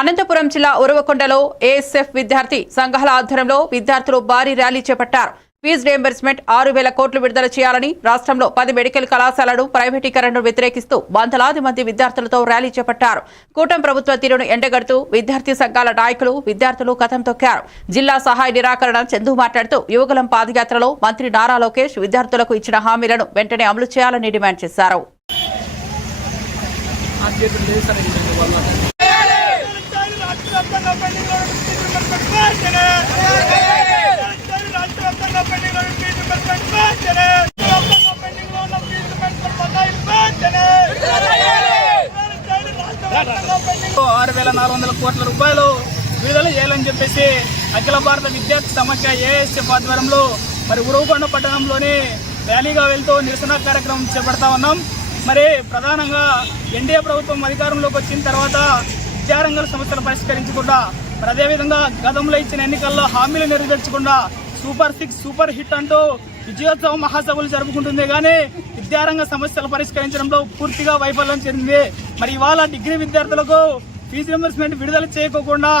అనంతపురం జిల్లా ఉరవకొండలో ఏఎస్ఎఫ్ విద్యార్థి సంఘాల ఆధ్వర్యంలో విద్యార్థులు భారీ ర్యాలీ చేపట్టారు. ఫీజు రియంబర్స్మెంట్ ఆరు వేల కోట్లు విడుదల చేయాలని రాష్ట్రంలో పది మెడికల్ కళాశాలలు ప్రైవేటీకరణను వ్యతిరేకిస్తూ వందలాది మంది విద్యార్థులతో ర్యాలీ చేపట్టారు. కూటమి ప్రభుత్వ తీరును ఎండగడుతూ విద్యార్థి సంఘాల నాయకులు విద్యార్థులు కథం తొక్కారు. జిల్లా సహాయ నిరాకరణ చందు మాట్లాడుతూ యువకులం పాదయాత్రలో మంత్రి నారా లోకేష్ విద్యార్థులకు ఇచ్చిన హామీలను వెంటనే అమలు చేయాలని డిమాండ్ చేశారు. ఆరు వేల నాలుగు వందల కోట్ల రూపాయలు విడుదల చేయాలని చెప్పేసి అఖిల భారత విద్యార్థి సమాఖ్య ఏఎస్ఎఫ్ ఆధ్వర్యంలో మరి ఉరవకొండ పట్టణంలోని ర్యాలీగా వెళ్తూ నిరసన కార్యక్రమం చేపడతా ఉన్నాం. మరి ప్రధానంగా ఎన్డీఏ ప్రభుత్వం అధికారంలోకి వచ్చిన తర్వాత విద్యారంగ సమస్యలు పరిష్కరించకుండా మరి అదేవిధంగా గతంలో ఇచ్చిన ఎన్నికల్లో హామీలు నెరవేర్చకుండా సూపర్ సిక్స్ సూపర్ హిట్ అంటూ విజయోత్సవ మహాసభలు జరుపుకుంటుంది కానీ విద్యారంగ సమస్యలు పరిష్కరించడంలో పూర్తిగా వైఫల్యం చెందింది. మరి ఇవాళ డిగ్రీ విద్యార్థులకు ఫీజు రింబర్స్మెంట్ విడుదల చేయకోకుండా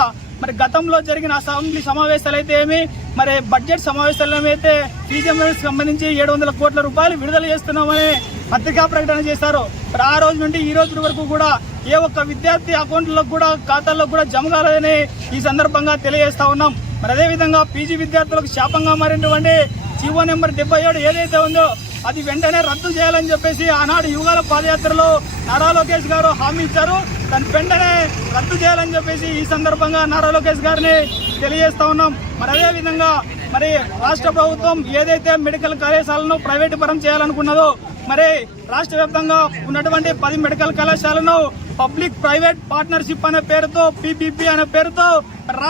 మరి గతంలో జరిగిన అసెంబ్లీ సమావేశాలు అయితే ఏమి మరి బడ్జెట్ సమావేశాల్లో అయితే ఫీజు రింబర్స్మెంట్ సంబంధించి ఏడు వందల కోట్ల రూపాయలు విడుదల చేస్తున్నామని పత్రికా ప్రకటన చేశారు. మరి ఆ రోజు నుండి ఈ రోజు వరకు కూడా ఏ ఒక్క విద్యార్థి అకౌంట్లకు కూడా ఖాతాల్లో కూడా జమ కాలేదని ఈ సందర్భంగా తెలియజేస్తా ఉన్నాం. మరి అదేవిధంగా పీజీ విద్యార్థులకు శాపంగా మారినటువంటి జీవో నెంబర్ డెబ్బై ఏడు ఏదైతే ఉందో అది వెంటనే రద్దు చేయాలని చెప్పేసి ఆనాడు యుగాల పాదయాత్రలో నారా లోకేష్ గారు హామీ ఇచ్చారు. దాన్ని వెంటనే రద్దు చేయాలని చెప్పేసి ఈ సందర్భంగా నారా లోకేష్ గారిని తెలియజేస్తా ఉన్నాం. మరి అదే విధంగా మరి రాష్ట్ర ప్రభుత్వం ఏదైతే మెడికల్ కళాశాలను ప్రైవేటు పరం చేయాలనుకున్నదో మరి రాష్ట్ర వ్యాప్తంగా ఉన్నటువంటి పది మెడికల్ కళాశాలను పబ్లిక్ ప్రైవేట్ పార్ట్నర్షిప్ అనే పేరుతో పీపీపీ అనే పేరుతో రాష్ట్ర